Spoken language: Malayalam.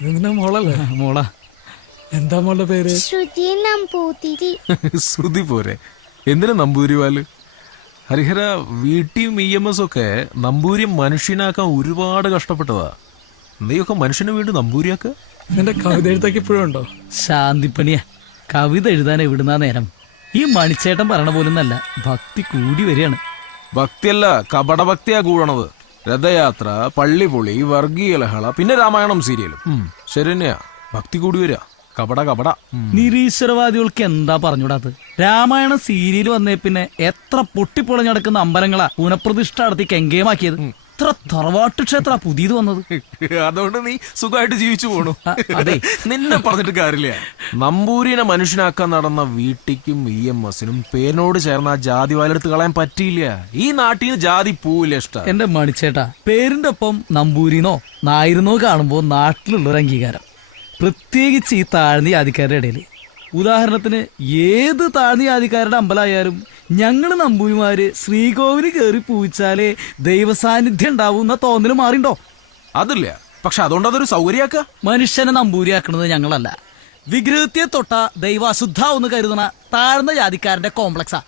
ഇതെന്തിനാ മോളല്ലേ? മോളാ. എന്താ മോളുടെ പേര്? ശ്രുതി നമ്പൂതിരി. ശ്രുതി പോരെ, എന്തിനാ നമ്പൂരിവാല്? ഹരിഹര, വീട്ടിയും EMS ഒക്കെ നമ്പൂരി മനുഷ്യനാക്കാൻ ഒരുപാട് കഷ്ടപ്പെട്ടതാ. നീയൊക്കെ മനുഷ്യനെ വീണ്ടും നമ്പൂരിയാക്ക? നിന്റെ കവിത എഴുത്തൊക്കെ ഇപ്പോഴും ഉണ്ടോ? ശാന്തിപ്പണിയാ. കവിത എഴുതാൻ എവിടുന്നാ നേരം? ഈ മണിച്ചേട്ടൻ പറയണ പോലൊന്നല്ല, ഭക്തി കൂടി വരികയാണ്. ഭക്തിയല്ല, കപടഭക്തിയാ കൂടണത്. രഥയാത്ര, പള്ളിപൊളി, വർഗീയ ലഹള, പിന്നെ രാമായണം സീരിയലും. ശരി തന്നെയാ, ഭക്തി കൂടി വരിക. കപട നിരീശ്വരവാദികൾക്ക് എന്താ പറഞ്ഞുകൂടാത്തത്? രാമായണ സീരിയൽ വന്നേ പിന്നെ എത്ര പൊട്ടിപ്പൊളഞ്ഞടക്കുന്ന അമ്പലങ്ങളാ പുനഃപ്രതിഷ്ഠ നടത്തി കെങ്കേമാക്കിയത്. ഇത്ര തറവാട്ട് ക്ഷേത്ര പുതിയത് വന്നത്. അതുകൊണ്ട് നീ സുഖമായിട്ട് ജീവിച്ചു പോണു. അതെ, നിന്നെ പറഞ്ഞിട്ട് കാര്യമില്ല. നമ്പൂരിനെ മനുഷ്യനാക്കാൻ നടന്ന വീട്ടിക്കും EMSനും പേരിനോട് ചേർന്ന ആ ജാതി വാലെടുത്ത് കളയാൻ പറ്റിയില്ല. ഈ നാട്ടിൽ നിന്ന് ജാതി പോവില്ല. ഇഷ്ടം എന്റെ മണിച്ചേട്ടാ, പേരിന്റെ ഒപ്പം നമ്പൂരിനോ നായിരുന്നോ കാണുമ്പോ നാട്ടിലുള്ളൊരു അംഗീകാരം, പ്രത്യേകിച്ച് ഈ താഴ്ന്ന ജാതിക്കാരുടെ ഇടയിൽ. ഉദാഹരണത്തിന്, ഏത് താഴ്ന്ന ജാതിക്കാരുടെ അമ്പലമായാലും ഞങ്ങള് നമ്പൂരിമാര് ശ്രീകോവില് കയറി പൂവിച്ചാലേ ദൈവസാന്നിധ്യം ഉണ്ടാവും എന്ന തോന്നല് മാറിണ്ടോ? അതില്ല, പക്ഷെ അതുകൊണ്ട് അതൊരു സൗകര്യാക്ക. മനുഷ്യനെ നമ്പൂരിയാക്കണത് ഞങ്ങളല്ല, വിഗ്രഹത്തെ തൊട്ട ദൈവ അശുദ്ധാവെന്ന് കരുതുന്ന താഴ്ന്ന ജാതിക്കാരന്റെ കോംപ്ലക്സാ.